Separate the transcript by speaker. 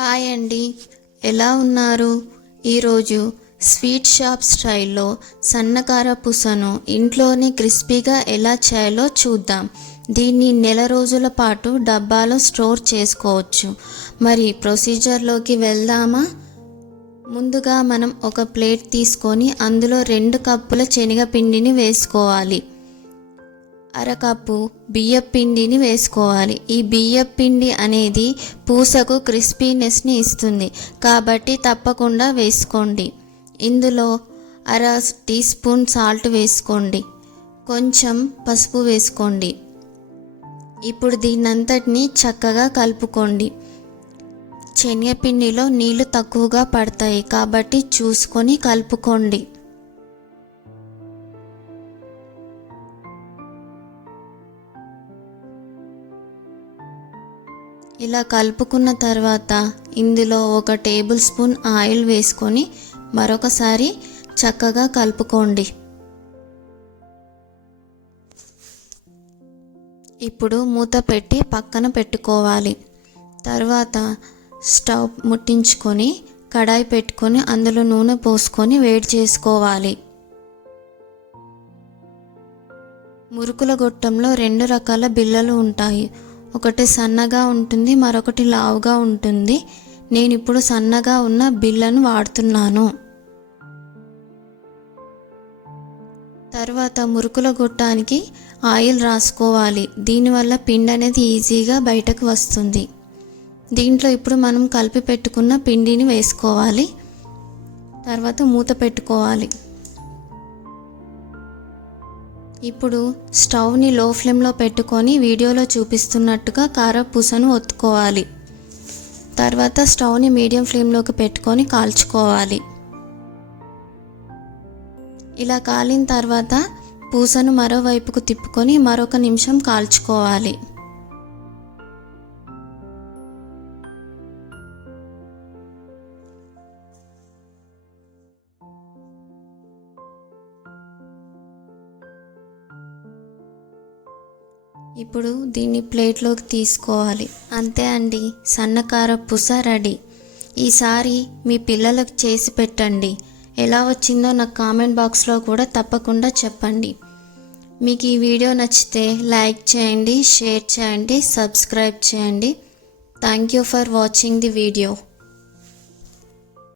Speaker 1: hi అండి ఎలా ఉన్నారు ఈరోజు స్వీట్ షాప్ స్టైల్లో సన్నకార పుసను ఇంట్లోనే క్రిస్పీగా ఎలా చేయాలో చూద్దాం దీన్ని నెల రోజుల పాటు డబ్బాలో స్టోర్ చేసుకోవచ్చు మరి ప్రొసీజర్లోకి వెళ్దామా ముందుగా మనం ఒక ప్లేట్ తీసుకొని అందులో రెండు కప్పుల శనగపిండిని వేసుకోవాలి అరకప్పు బియ్యపిండిని వేసుకోవాలి ఈ బియ్యపిండి అనేది పూసకు క్రిస్పీనెస్ని ఇస్తుంది కాబట్టి తప్పకుండా వేసుకోండి ఇందులో అర టీ స్పూన్ సాల్ట్ వేసుకోండి కొంచెం పసుపు వేసుకోండి ఇప్పుడు దీన్నంతటిని చక్కగా కలుపుకోండి శనగపిండిలో నీళ్లు తక్కువగా పడతాయి కాబట్టి చూసుకొని కలుపుకోండి ఇలా కలుపుకున్న తర్వాత ఇందులో ఒక టేబుల్ స్పూన్ ఆయిల్ వేసుకొని మరొకసారి చక్కగా కలుపుకోండి ఇప్పుడు మూత పెట్టి పక్కన పెట్టుకోవాలి తర్వాత స్టవ్ ముట్టించుకొని కడాయి పెట్టుకొని అందులో నూనె పోసుకొని వేడి చేసుకోవాలి మురుకుల గొట్టంలో రెండు రకాల బిళ్ళలు ఉంటాయి ఒకటి సన్నగా ఉంటుంది మరొకటి లావుగా ఉంటుంది నేను ఇప్పుడు సన్నగా ఉన్న బిళ్ళను వాడుతున్నాను తర్వాత మురుకుల గొట్టానికి ఆయిల్ రాసుకోవాలి దీనివల్ల పిండి అనేది ఈజీగా బయటకు వస్తుంది దీంట్లో ఇప్పుడు మనం కలిపి పెట్టుకున్న పిండిని వేసుకోవాలి తర్వాత మూత పెట్టుకోవాలి ఇప్పుడు స్టవ్ని లో ఫ్లేమ్లో పెట్టుకొని వీడియోలో చూపిస్తున్నట్టుగా కారపూసను ఒత్తుకోవాలి తర్వాత స్టవ్ని మీడియం ఫ్లేమ్లోకి పెట్టుకొని కాల్చుకోవాలి ఇలా కాలిన తర్వాత పూసను మరోవైపుకు తిప్పుకొని మరొక నిమిషం కాల్చుకోవాలి ఇప్పుడు దీన్ని ప్లేట్లోకి తీసుకోవాలి అంతే అండి సన్నకార పుస రెడీ ఈసారి మీ పిల్లలకు చేసి పెట్టండి ఎలా వచ్చిందో నాకు కామెంట్ బాక్స్లో కూడా తప్పకుండా చెప్పండి మీకు ఈ వీడియో నచ్చితే లైక్ చేయండి షేర్ చేయండి సబ్స్క్రైబ్ చేయండి thank you for watching the video